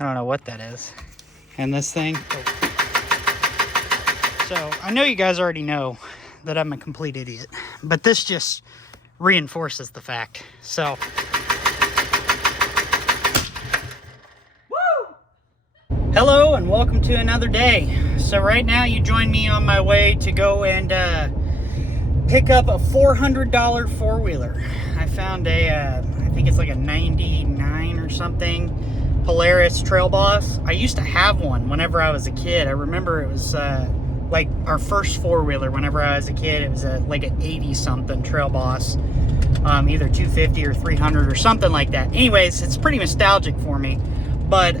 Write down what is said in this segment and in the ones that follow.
I don't know what that is. And this thing. So I know you guys already know that I'm a complete idiot, but this just reinforces the fact. So. Woo! Hello and welcome to another day. So right now you join me on my way to go and pick up a $400 four-wheeler. I found a, I think it's like a 99 or something, Polaris Trail Boss. I used to have one whenever I was a kid. I remember it was like our first four-wheeler whenever I was a kid. It was like an 80-something Trail Boss, either 250 or 300 or something like that. Anyways, it's pretty nostalgic for me, but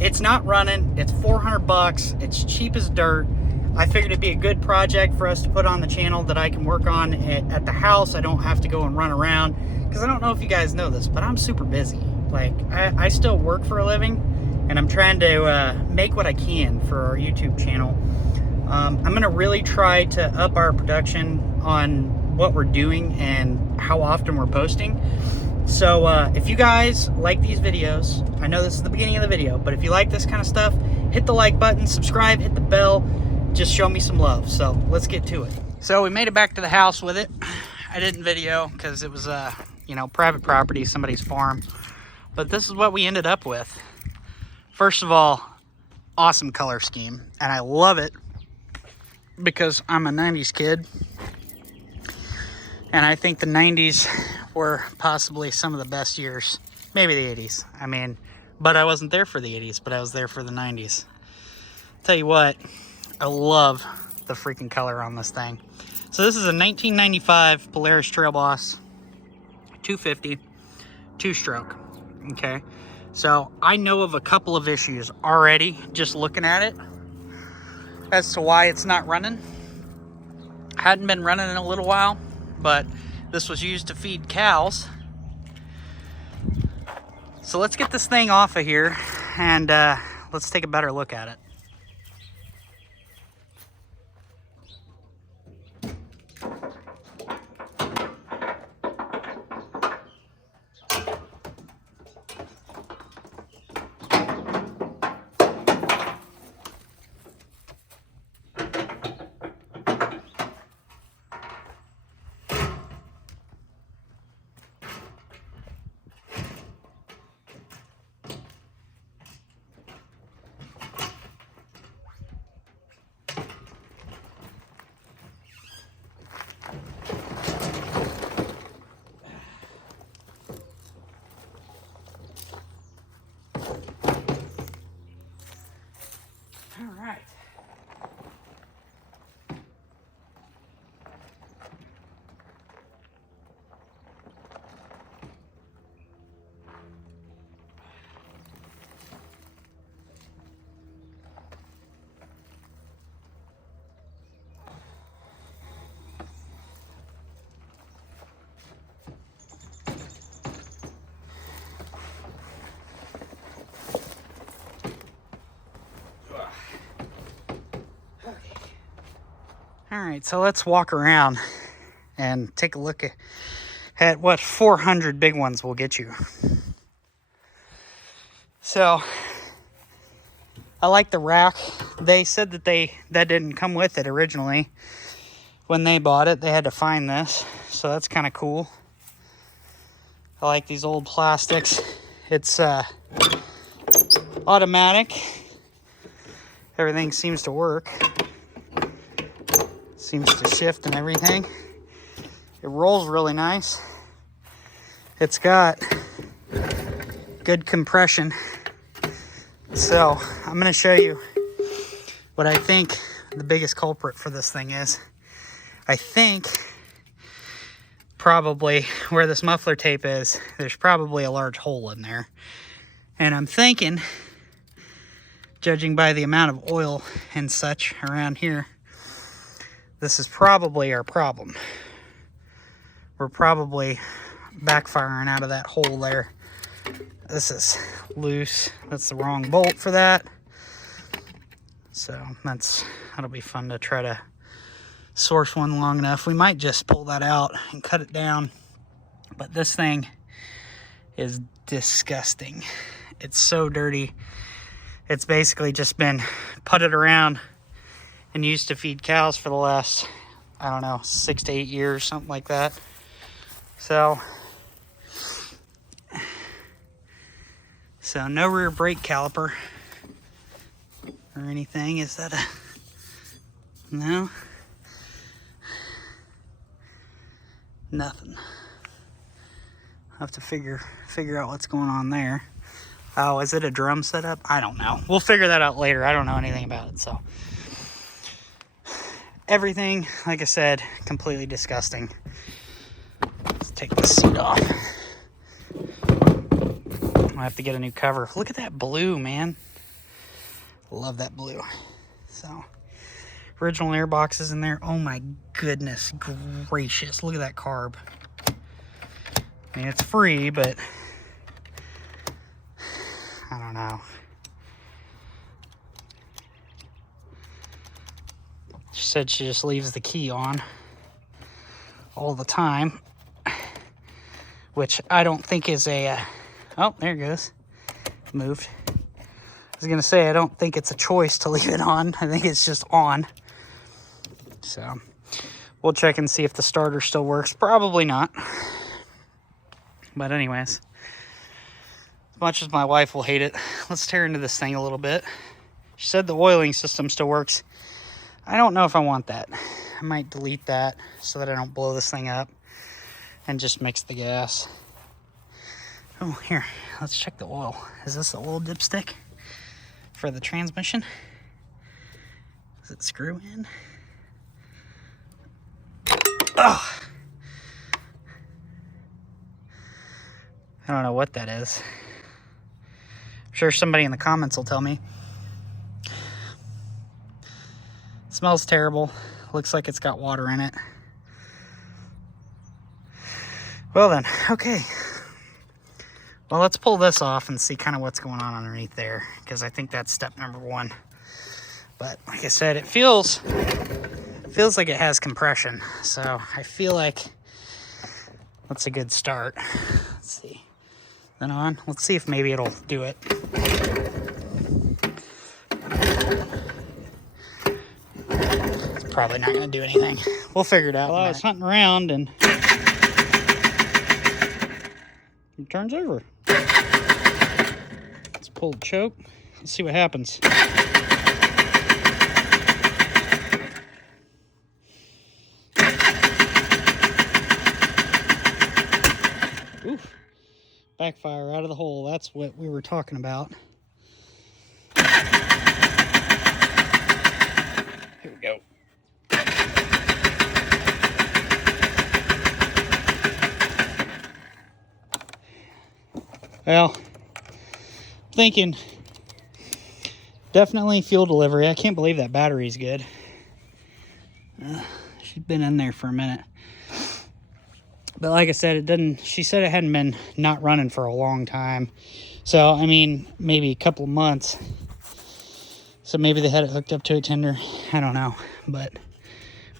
it's not running. It's 400 bucks. It's cheap as dirt. I figured it'd be a good project for us to put on the channel that I can work on at the house. I don't have to go and run around, because I don't know if you guys know this, but I'm super busy. Like, I still work for a living, and I'm trying to make what I can for our YouTube channel. I'm going to really try to up our production on what we're doing and how often we're posting. So if you guys like these videos, I know this is the beginning of the video, but if you like this kind of stuff, hit the like button, subscribe, hit the bell. Just show me some love. So let's get to it. So we made it back to the house with it. I didn't video because it was you know, private property, somebody's farm. But this is what we ended up with. First of all, awesome color scheme, and I love it because I'm a 90s kid, and I think the 90s were possibly some of the best years. Maybe the 80s. I mean, but I wasn't there for the 80s, but I was there for the 90s. Tell you what, I love the freaking color on this thing. So this is a 1995 Polaris Trail Boss 250 two-stroke. Okay, so I know of a couple of issues already just looking at it as to why it's not running. Hadn't been running in a little while, but this was used to feed cows. So let's get this thing off of here and let's take a better look at it. All right. All right, so let's walk around and take a look at what 400 big ones will get you. So I like the rack. They said that that didn't come with it originally. When they bought it, they had to find this, so that's kind of cool. I like these old plastics. It's automatic. Everything seems to work. Seems to shift and everything. It rolls really nice. It's got good compression. So I'm going to show you what I think the biggest culprit for this thing is. I think probably where this muffler tape is, there's probably a large hole in there. And I'm thinking, judging by the amount of oil and such around here, this is probably our problem. We're probably backfiring out of that hole there. This is loose. That's the wrong bolt for that. So that'll be fun to try to source one long enough. We might just pull that out and cut it down. But this thing is disgusting. It's so dirty. It's basically just been putted around and used to feed cows for the last, I don't know, 6 to 8 years, something like that. So no rear brake caliper or anything. Is that a, no? Nothing. I'll have to figure out what's going on there. Oh, is it a drum setup? I don't know. We'll figure that out later. I don't know anything about it, so. Everything, like I said, completely disgusting. Let's take the seat off. I have to get a new cover. Look at that blue, man. Love that blue. So, original air boxes in there. Oh my goodness gracious. Look at that carb. I mean, it's free, but I don't know. She said she just leaves the key on all the time, which I don't think is a, oh, there it goes. Moved. I was gonna say, I don't think it's a choice to leave it on. I think it's just on. So, we'll check and see if the starter still works. Probably not. But anyways, as much as my wife will hate it, let's tear into this thing a little bit. She said the oiling system still works. I don't know if I want that. I might delete that so that I don't blow this thing up and just mix the gas. Oh, here, let's check the oil. Is this the oil dipstick for the transmission? Does it screw in? Oh! I don't know what that is. I'm sure somebody in the comments will tell me. It smells terrible. Looks like it's got water in it. Well then, okay. Well, let's pull this off and see kind of what's going on underneath there, because I think that's step number one. But like I said, it feels like it has compression. So I feel like that's a good start. Let's see. Then on. Let's see if maybe it'll do it. It's probably not going to do anything. We'll figure it out. Well, I was hunting around and it turns over. Let's pull the choke. Let's see what happens. Oof. Backfire out of the hole. That's what we were talking about. Here we go. Well, thinking definitely fuel delivery. I can't believe that battery's good. She's been in there for a minute. But like I said, it didn't, she said it hadn't been not running for a long time. So, I mean, maybe a couple of months. So maybe they had it hooked up to a tender. I don't know. But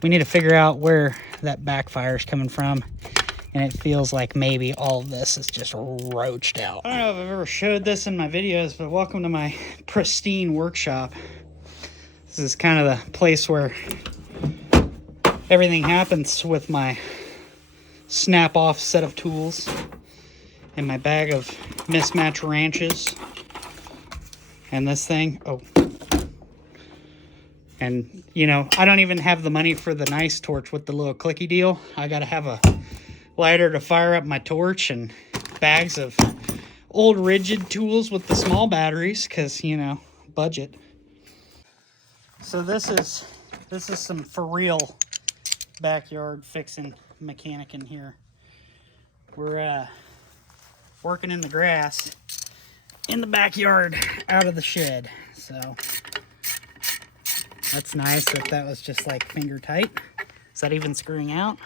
we need to figure out where that backfire is coming from. And it feels like maybe all of this is just roached out. I don't know if I've ever showed this in my videos, but welcome to my pristine workshop. This is kind of the place where everything happens with my snap-off set of tools and my bag of mismatch wrenches and this thing. Oh, and you know, I don't even have the money for the nice torch with the little clicky deal. I gotta have a lighter to fire up my torch and bags of old rigid tools with the small batteries, because you know, budget. So this is some for real backyard fixing mechanic in here. We're working in the grass in the backyard out of the shed. So that's nice that was just like finger tight. Is that even screwing out?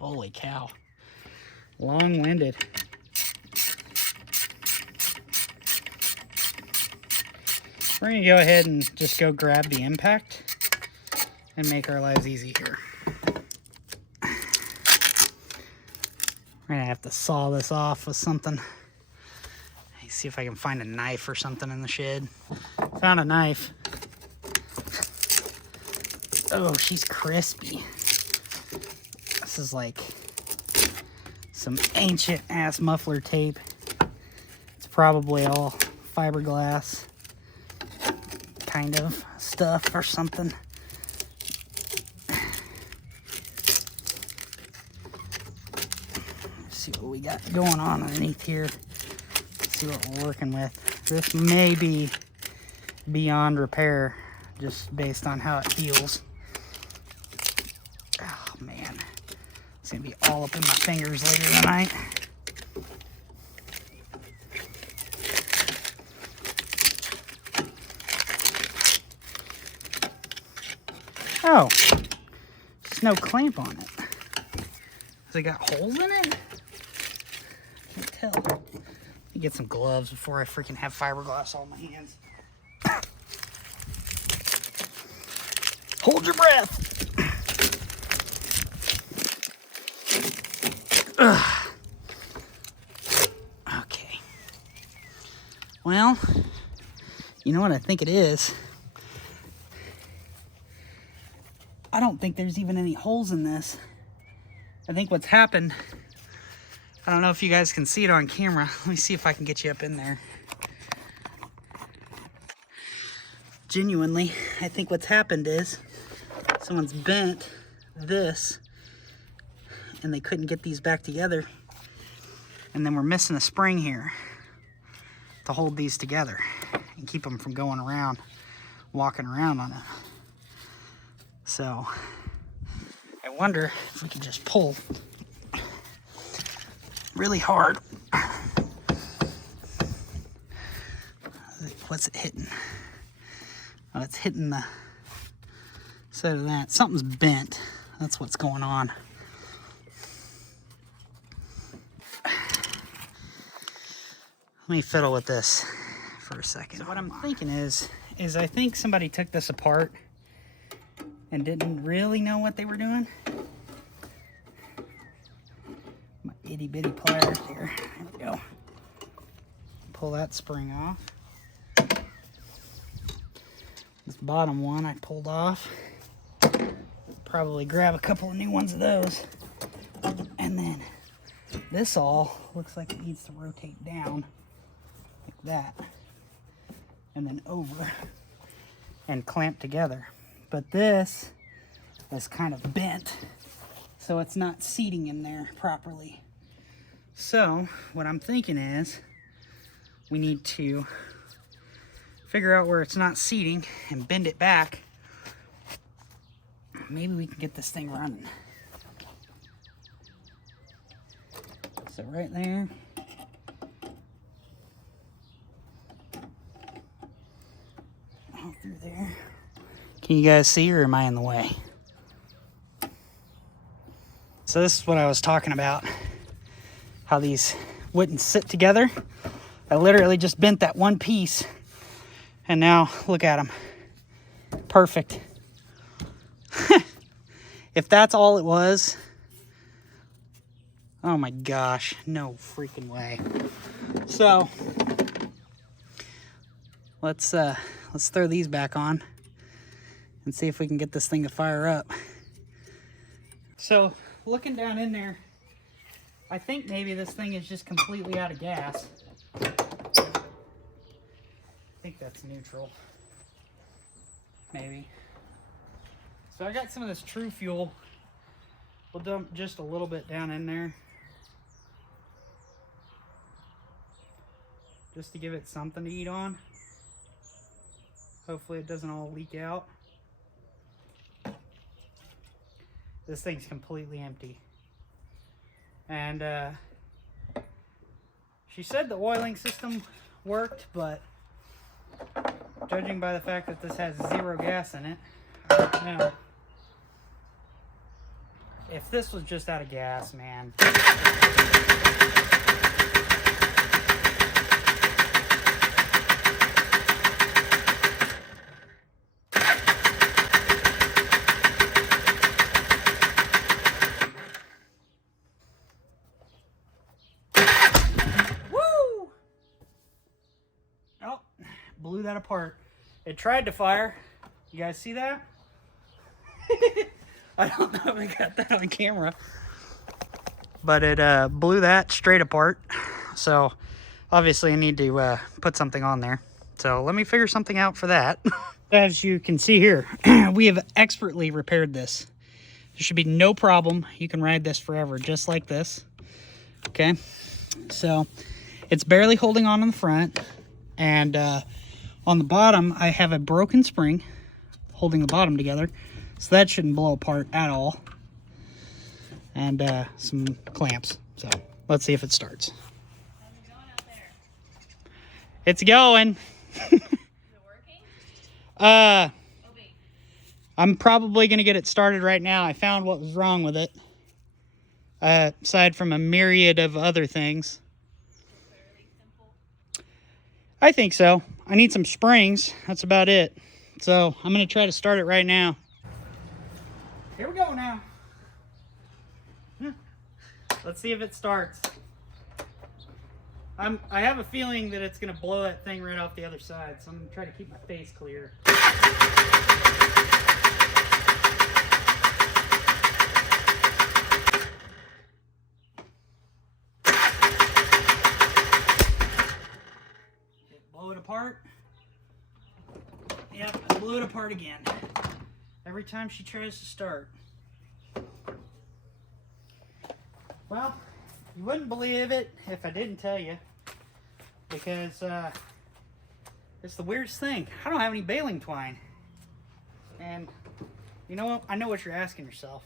Holy cow. Long-winded. We're going to go ahead and just go grab the impact and make our lives easy here. We're gonna have to saw this off with something. See if I can find a knife or something in the shed. Found a knife. Oh, she's crispy. This is like some ancient ass muffler tape. It's probably all fiberglass kind of stuff or something. Let's see what we got going on underneath here. See what we're working with. This may be beyond repair just based on how it feels. Oh man, it's gonna be all up in my fingers later tonight. Oh, there's no clamp on it. Has it got holes in it? Can't tell. Get some gloves before I freaking have fiberglass all in my hands. Hold your breath. Okay. Well, you know what I think it is? I don't think there's even any holes in this. I think what's happened, I don't know if you guys can see it on camera. Let me see if I can get you up in there. Genuinely, I think what's happened is someone's bent this and they couldn't get these back together. And then we're missing a spring here to hold these together and keep them from going around, walking around on it. So I wonder if we could just pull really hard. What's it hitting? Oh, it's hitting the side of that. Something's bent. That's what's going on. Let me fiddle with this for a second. So what I'm thinking is I think somebody took this apart and didn't really know what they were doing. My itty bitty pliers here. There we go. Pull that spring off. This bottom one I pulled off. Probably grab a couple of new ones of those. And then this all looks like it needs to rotate down like that. And then over and clamp together. But this is kind of bent, so it's not seating in there properly. So what I'm thinking is we need to figure out where it's not seating and bend it back. Maybe we can get this thing running. So right there. All through there. Can you guys see, or am I in the way? So this is what I was talking about. How these wouldn't sit together. I literally just bent that one piece. And now, look at them. Perfect. If that's all it was, oh my gosh, no freaking way. So, let's throw these back on and see if we can get this thing to fire up. So, looking down in there, I think maybe this thing is just completely out of gas. I think that's neutral. Maybe. So I got some of this True Fuel. We'll dump just a little bit down in there. Just to give it something to eat on. Hopefully it doesn't all leak out. This thing's completely empty. And she said the oiling system worked, but judging by the fact that this has 0 gas in it, I don't know. If this was just out of gas, man. that apart. It tried to fire. You guys see that? I don't know if I got that on camera, but it blew that straight apart. So obviously I need to put something on there. So let me figure something out for that. As you can see here, we have expertly repaired this. There should be no problem. You can ride this forever, just like this. Okay, so it's barely holding on the front, and on the bottom I have a broken spring holding the bottom together, so that shouldn't blow apart at all, and some clamps. So let's see if it starts. How's it going out there? It's going. Is it working? I'm probably gonna get it started right now. I found what was wrong with it, aside from a myriad of other things. Fairly simple. I think so. I need some springs. That's about it. So I'm going to try to start it right now. Here we go now. Let's see if it starts. I have a feeling that it's going to blow that thing right off the other side. So I'm going to try to keep my face clear. Blow it apart. Yep, I blew it apart again. Every time she tries to start. Well, you wouldn't believe it if I didn't tell you, because it's the weirdest thing. I don't have any baling twine. And you know what? I know what you're asking yourself.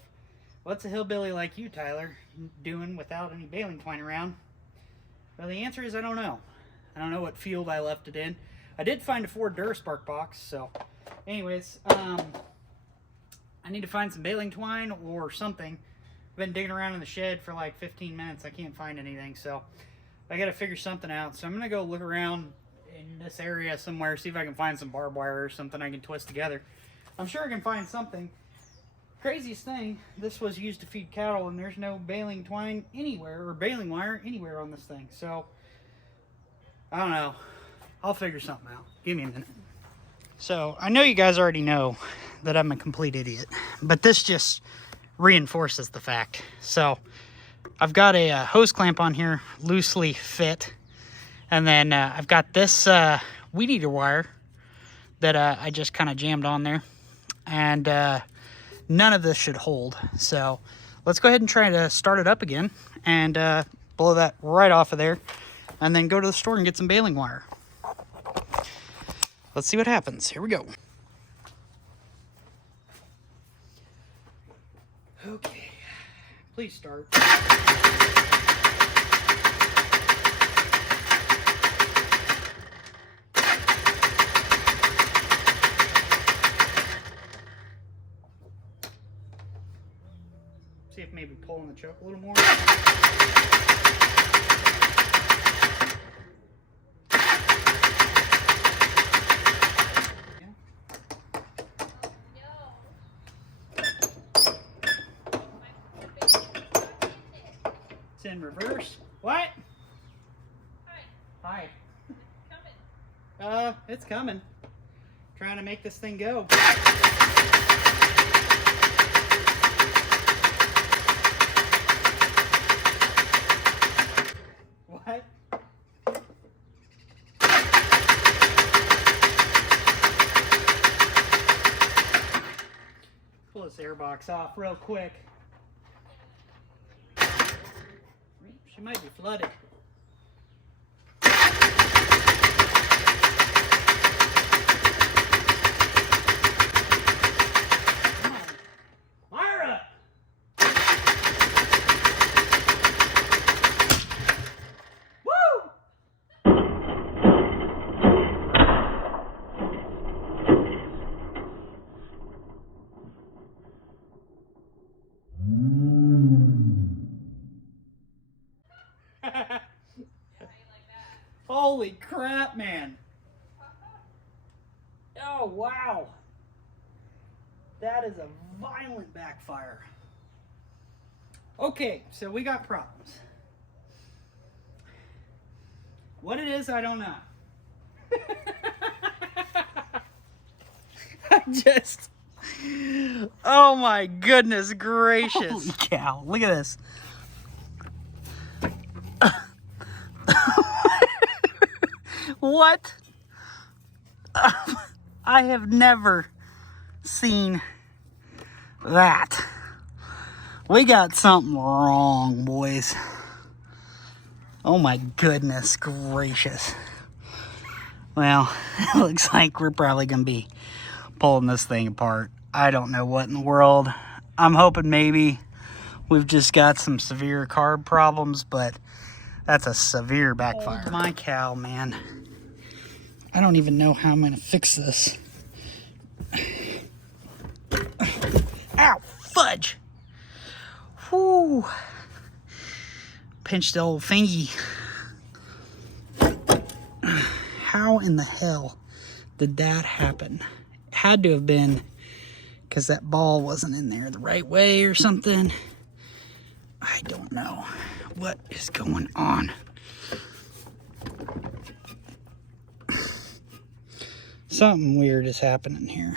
What's a hillbilly like you, Tyler, doing without any baling twine around? Well, the answer is I don't know. I don't know what field I left it in. I did find a Ford Duraspark box, so anyways, I need to find some baling twine or something. I've been digging around in the shed for like 15 minutes. I can't find anything, so I got to figure something out. So I'm going to go look around in this area somewhere, see if I can find some barbed wire or something I can twist together. I'm sure I can find something. Craziest thing, this was used to feed cattle, and there's no baling twine anywhere, or baling wire anywhere on this thing. So I don't know. I'll figure something out. Give me a minute. So I know you guys already know that I'm a complete idiot, but this just reinforces the fact. So I've got a hose clamp on here, loosely fit, and then I've got this weed eater wire that I just kind of jammed on there, and none of this should hold. So let's go ahead and try to start it up again and blow that right off of there, and then go to the store and get some baling wire. Let's see what happens. Here we go. Okay, please start. See if maybe pulling the choke a little more. In reverse. What? Hi. Coming. It's coming. Trying to make this thing go. What? Pull this airbox off real quick. She might be flooded. Come on. Fire up! Woo! Holy crap, man. Oh, wow. That is a violent backfire. Okay, so we got problems. What it is, I don't know. just... Oh my goodness gracious. Holy cow, look at this. What? I have never seen that. We got something wrong, boys. Oh my goodness gracious. Well, it looks like we're probably gonna be pulling this thing apart. I don't know what in the world. I'm hoping maybe we've just got some severe carb problems, but that's a severe backfire. Oh my cow, man. I don't even know how I'm gonna fix this. Ow, fudge. Whoo. Pinched the old fingy. How in the hell did that happen? It had to have been because that ball wasn't in there the right way or something. I don't know what is going on. Something weird is happening here.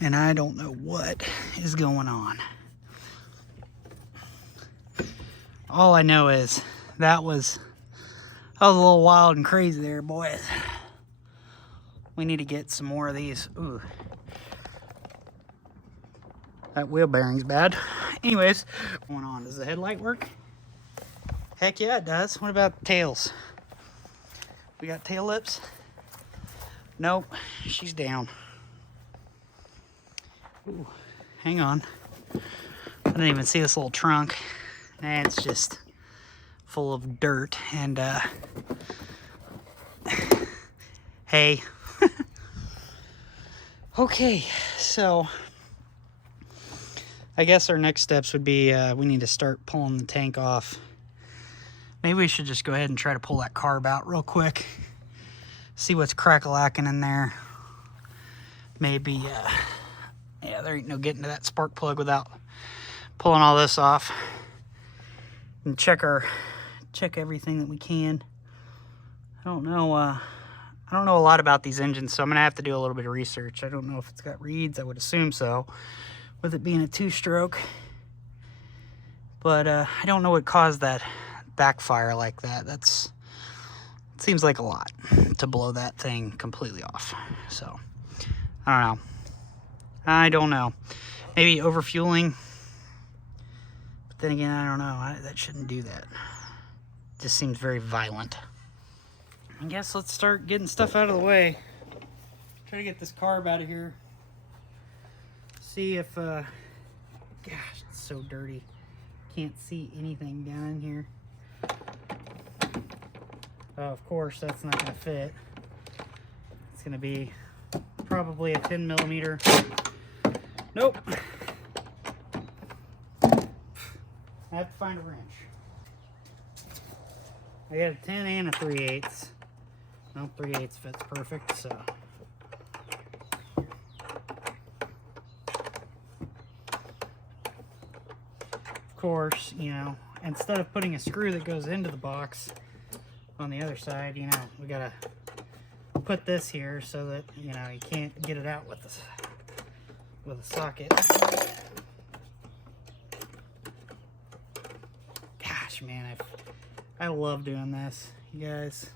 And I don't know what is going on. All I know is that was a little wild and crazy there, boys. We need to get some more of these. Ooh. That wheel bearing's bad. Anyways, what's going on? Does the headlight work? Heck yeah, it does. What about tails? We got tail lips? Nope, she's down. Ooh, hang on. I didn't even see this little trunk. And it's just full of dirt and hay. Okay, so I guess our next steps would be we need to start pulling the tank off. Maybe we should just go ahead and try to pull that carb out real quick. See what's crack-a-lacking in there. Maybe, yeah, there ain't no getting to that spark plug without pulling all this off. And check everything that we can. I don't know a lot about these engines, so I'm gonna have to do a little bit of research. I don't know if it's got reeds. I would assume so, with it being a 2-stroke. But I don't know what caused that backfire like that. It seems like a lot to blow that thing completely off. So I don't know. Maybe overfueling. But then again, I don't know. That shouldn't do that. It just seems very violent. I guess let's start getting stuff out of the way. Try to get this carb out of here. See if, gosh, it's so dirty. Can't see anything down in here. Of course, that's not gonna fit. It's gonna be probably a 10mm. Nope. I have to find a wrench. I got a 10 and a 3/8. No, 3/8 fits perfect, so. Of course, you know, instead of putting a screw that goes into the box on the other side, you know, we gotta put this here so that, you know, you can't get it out with a socket. Gosh, man, I love doing this, you guys.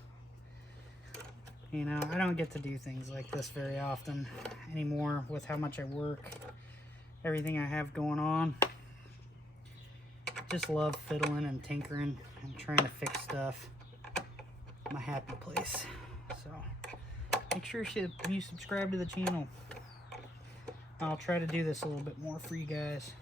You know, I don't get to do things like this very often anymore with how much I work, everything I have going on. Just love fiddling and tinkering and trying to fix stuff. My happy place. So make sure you subscribe to the channel. I'll try to do this a little bit more for you guys.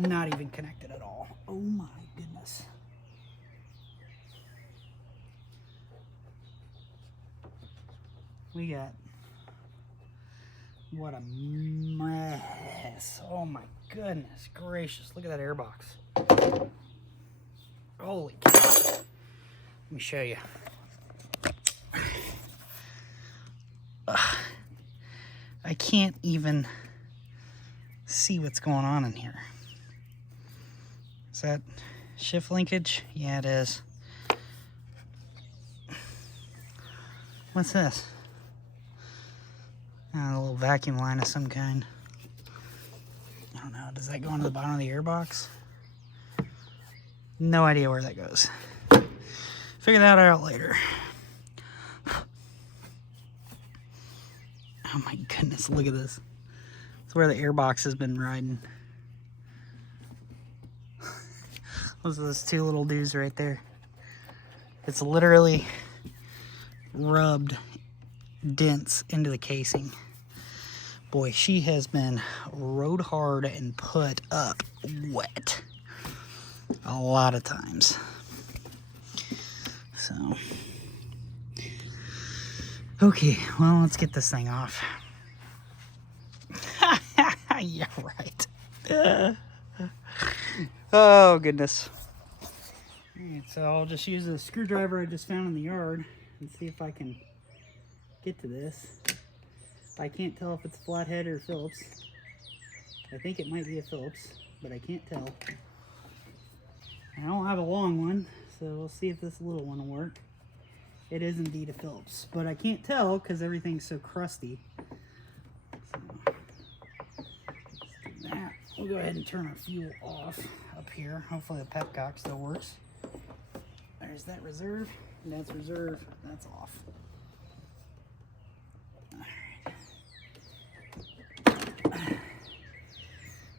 Not even connected at all. Oh my goodness. We got, what a mess. Oh my goodness gracious. Look at that airbox. Holy cow. Let me show you. I can't even see what's going on in here. Is that Shift linkage? Yeah, it is. What's this? A little vacuum line of some kind. I don't know. Does that go into the bottom of the airbox? No idea where that goes. Figure that out later. Oh my goodness, look at this. It's where the airbox has been riding. Those are those two little dudes right there. It's literally rubbed dents into the casing. Boy, she has been rode hard and put up wet a lot of times. So, okay, well, let's get this thing off. Yeah, right. Oh, goodness. Alright, so I'll just use a screwdriver I just found in the yard and see if I can get to this. I can't tell if it's flathead or Phillips. I think it might be a Phillips, but I can't tell. I don't have a long one, so we'll see if this little one will work. It is indeed a Phillips, but I can't tell because everything's so crusty. So, let's do that. We'll go ahead and turn our fuel off up here. Hopefully the petcock still works. There's that reserve. That's reserve. That's off.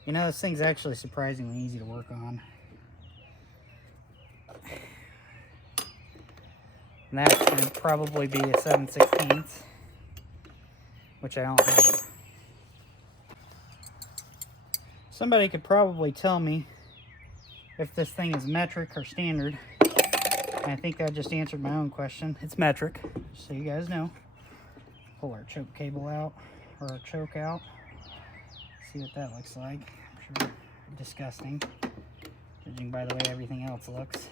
You know, this thing's actually surprisingly easy to work on. And that's going to probably be a 7/16, which I don't have. Somebody could probably tell me if this thing is metric or standard. And I think that just answered my own question. It's metric, so you guys know. Pull our choke cable out, or our choke out. See what that looks like. I'm sure disgusting, judging by the way everything else looks.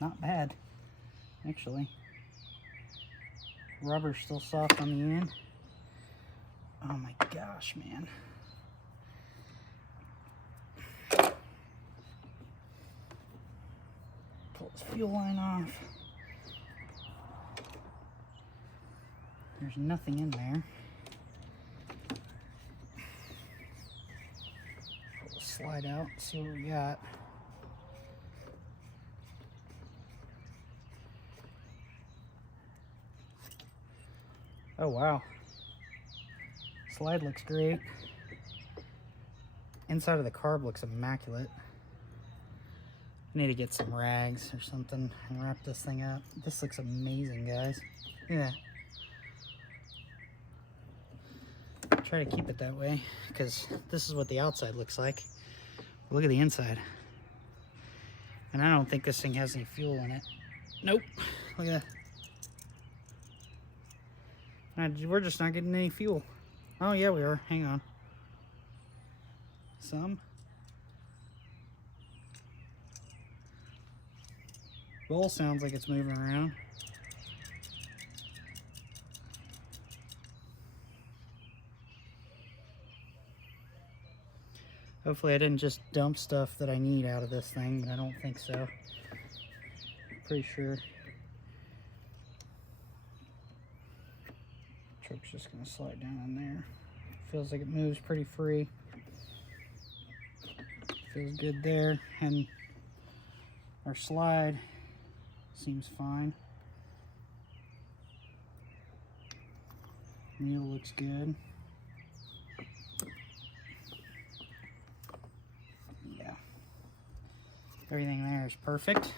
Not bad, actually. Rubber's still soft on the end. Oh my gosh, man. Pull this fuel line off. There's nothing in there. Pull the slide out, see what we got. Oh wow. Slide looks great. Inside of the carb looks immaculate. I need to get some rags or something and wrap this thing up. This looks amazing, guys. Yeah. Try to keep it that way because this is what the outside looks like. Look at the inside. And I don't think this thing has any fuel in it. Nope. Look at that. We're just not getting any fuel. Oh yeah, we are. Hang on. Some. Roll sounds like it's moving around. Hopefully I didn't just dump stuff that I need out of this thing, but I don't think so. Pretty sure. Choke's just gonna slide down in there. Feels like it moves pretty free. Feels good there, and our slide seems fine. Needle looks good. Yeah. Everything there is perfect.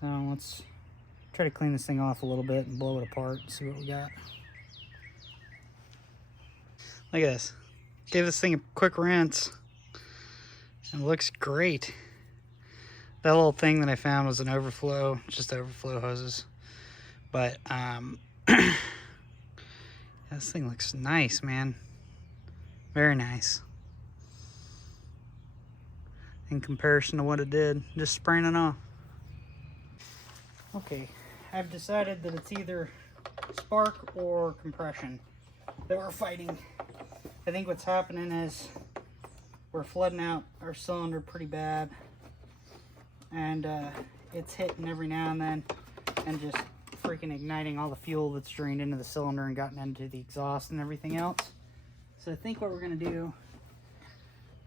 So let's try to clean this thing off a little bit and blow it apart and see what we got. Look at this. Gave this thing a quick rinse. And it looks great. That little thing that I found was an overflow, just overflow hoses. But this thing looks nice, man. Very nice. In comparison to what it did, just spraying it off. Okay, I've decided that it's either spark or compression that we're fighting. I think what's happening is we're flooding out our cylinder pretty bad, and it's hitting every now and then and just freaking igniting all the fuel that's drained into the cylinder and gotten into the exhaust and everything else. So I think what we're going to do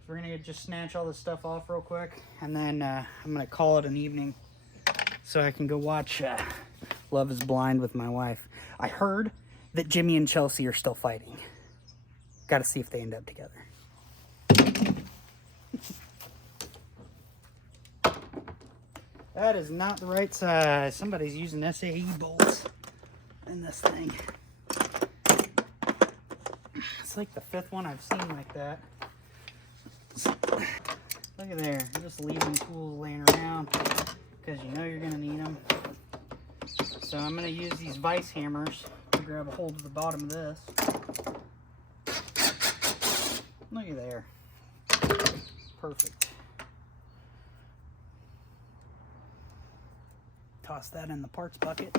is we're going to just snatch all this stuff off real quick, and then I'm going to call it an evening so I can go watch Love is Blind with my wife. I heard that Jimmy and Chelsea are still fighting. Got to see if they end up together. That is not the right size. Somebody's using SAE bolts in this thing. It's like the 5th one I've seen like that. Look at there. I'm just leaving tools laying around because you know you're going to need them. So I'm going to use these vise hammers to grab a hold of the bottom of this. Look at there. Perfect. Toss that in the parts bucket.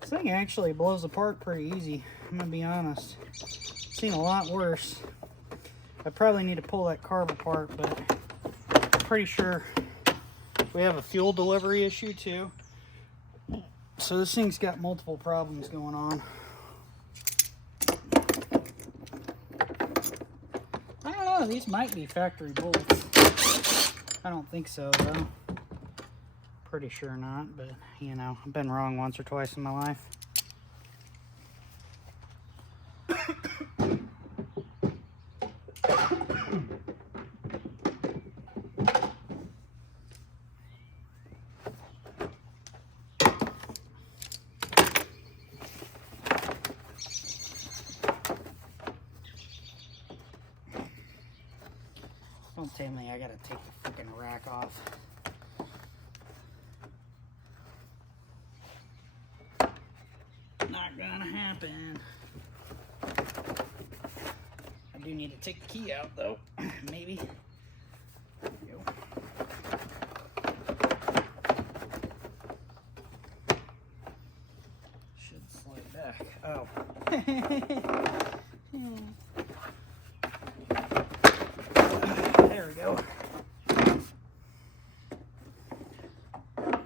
This thing actually blows apart pretty easy, I'm gonna be honest. I've seen a lot worse. I probably need to pull that carb apart, but I'm pretty sure we have a fuel delivery issue too. So this thing's got multiple problems going on. I don't know, these might be factory bolts. I don't think so though. Pretty sure not, but you know, I've been wrong once or twice in my life. Don't tell me I gotta take the freaking rack off. Not gonna happen. I do need to take the key out though. Maybe. There we go. Should slide back. Oh. There we go.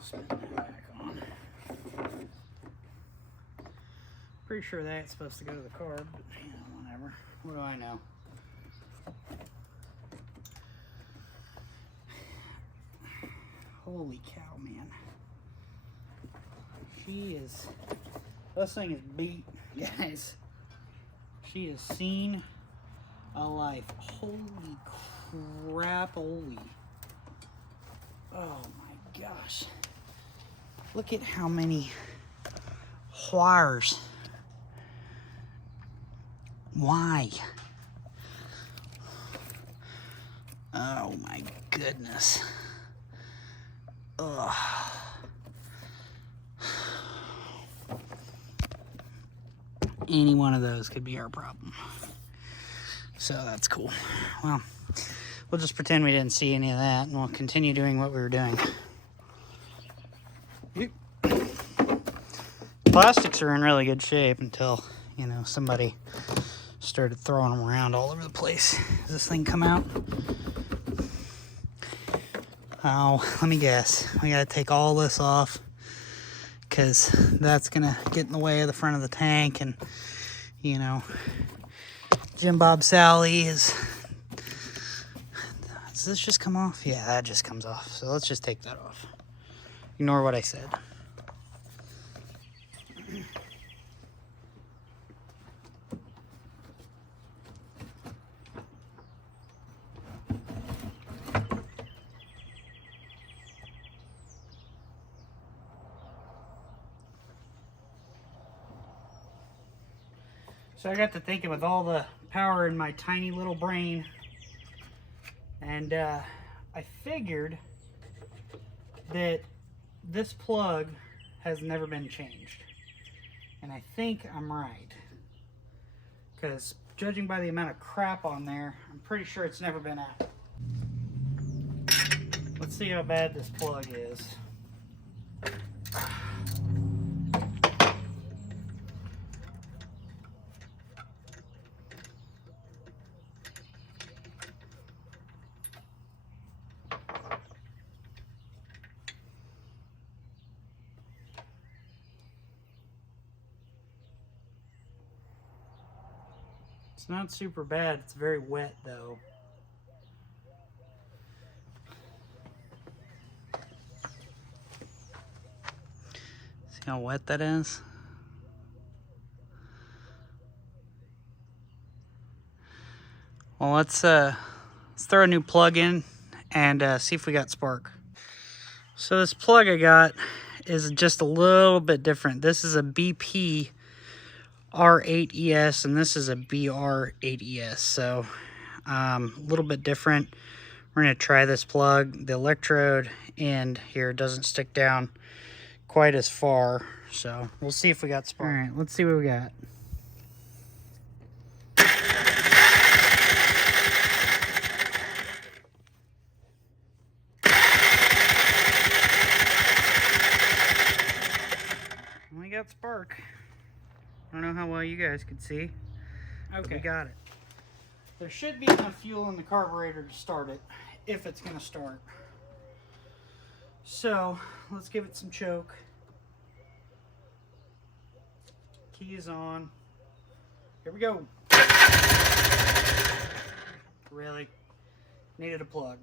Spin that back on. Pretty sure that's supposed to go to the carb, but you know, whatever. What do I know? Holy cow, man. This thing is beat, guys. She has seen a life. Holy crap, holy. Oh my gosh. Look at how many wires. Why? Oh my goodness. Ugh. Any one of those could be our problem. So that's cool. Well, we'll just pretend we didn't see any of that, and we'll continue doing what we were doing. Plastics are in really good shape until, you know, somebody started throwing them around all over the place. Does this thing come out? Oh, let me guess. We gotta take all this off because that's gonna get in the way of the front of the tank, and you know, Jim Bob Sally is. Does this just come off? Yeah, that just comes off. So let's just take that off. Ignore what I said. So I got to thinking with all the power in my tiny little brain, and I figured that this plug has never been changed. And I think I'm right, because judging by the amount of crap on there, I'm pretty sure it's never been out. Let's see how bad this plug is. It's not super bad. It's very wet though. See how wet that is? Well, let's throw a new plug in and see if we got spark. So this plug I got is just a little bit different. This is a BP R8ES and this is a BR8ES. So a little bit different. We're going to try this plug. The electrode end here doesn't stick down quite as far. So we'll see if we got spark. All right, let's see what we got. We got spark. I don't know how well you guys could see. Okay, we got it. There should be enough fuel in the carburetor to start it, if it's going to start. So let's give it some choke. Key is on. Here we go. Really? Needed a plug.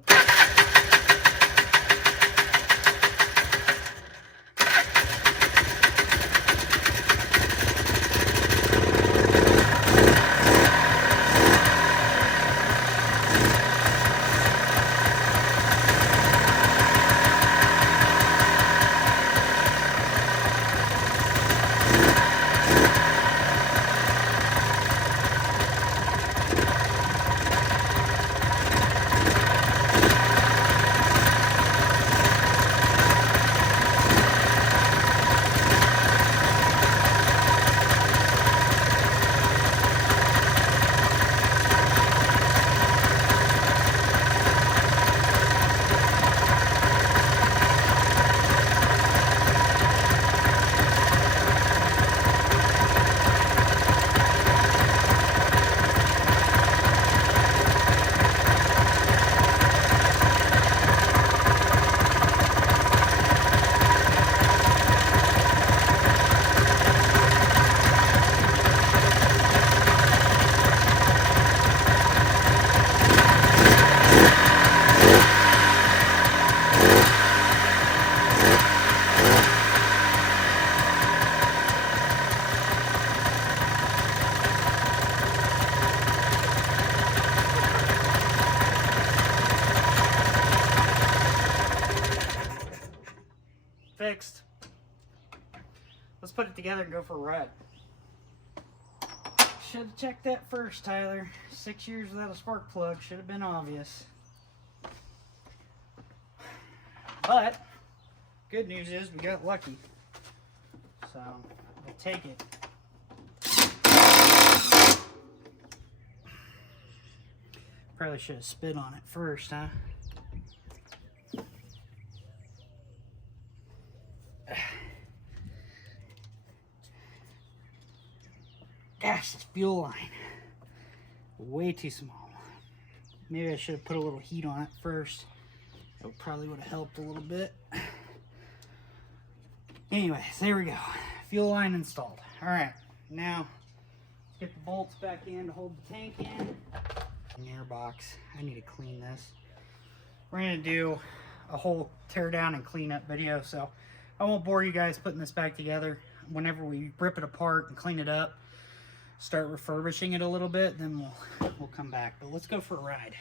Fixed. Let's put it together and go for a ride. Should have checked that first, Tyler. 6 years without a spark plug should have been obvious. But good news is we got lucky. So I'll take it. Probably should have spit on it first, huh? Gosh, this fuel line, way too small. Maybe I should have put a little heat on it first. That probably would have helped a little bit. Anyways, there we go. Fuel line installed. All right, now let's get the bolts back in to hold the tank in. Airbox, I need to clean this. We're gonna do a whole tear down and clean up video, so I won't bore you guys putting this back together. Whenever we rip it apart and clean it up, start refurbishing it a little bit, then we'll come back. But let's go for a ride.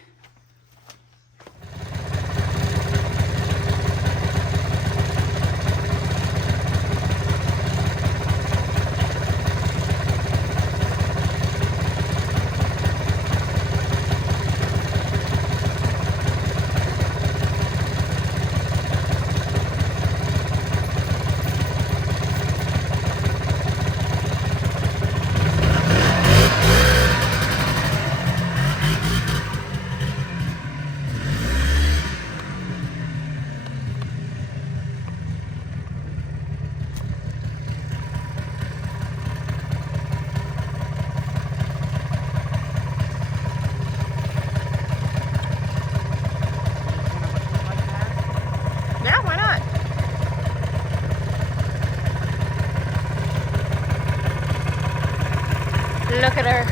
Look at her.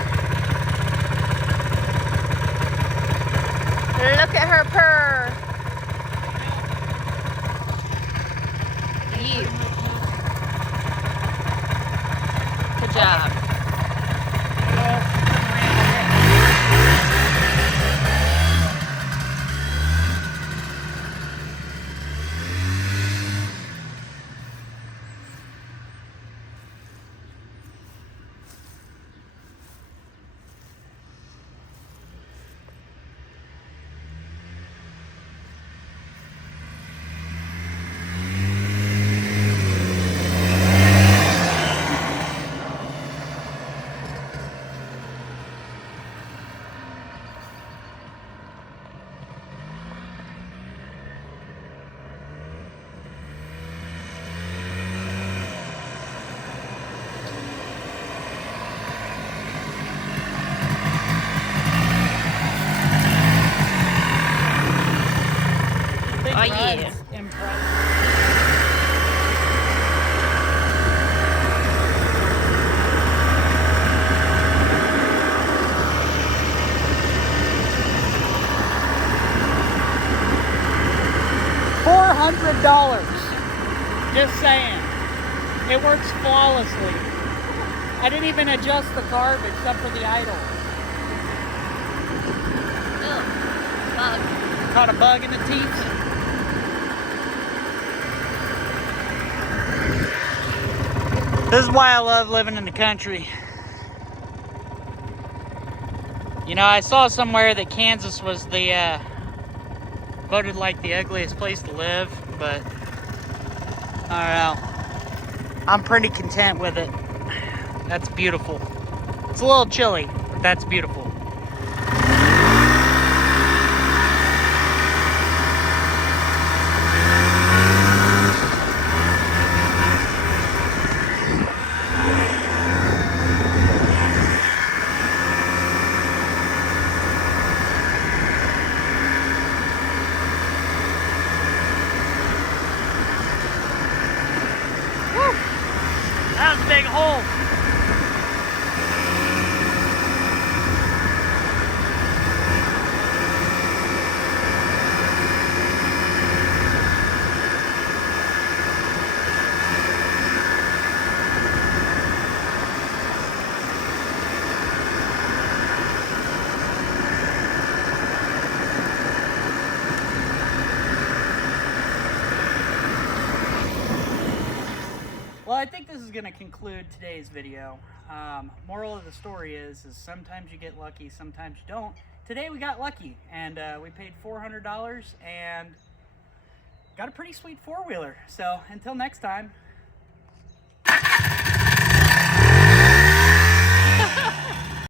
Look at her purr. You. Good job. Oh, yeah. $400. Just saying. It works flawlessly. I didn't even adjust the carb except for the idle. Ugh, bug. Caught a bug in the teeth. This is why I love living in the country. You know, I saw somewhere that Kansas was the voted like the ugliest place to live, but I don't know. I'm pretty content with it. That's beautiful. It's a little chilly, but that's beautiful. That was a big hole. Well, I think this is going to conclude today's video. Moral of the story is sometimes you get lucky, sometimes you don't. Today we got lucky, and we paid $400 and got a pretty sweet four-wheeler. So until next time,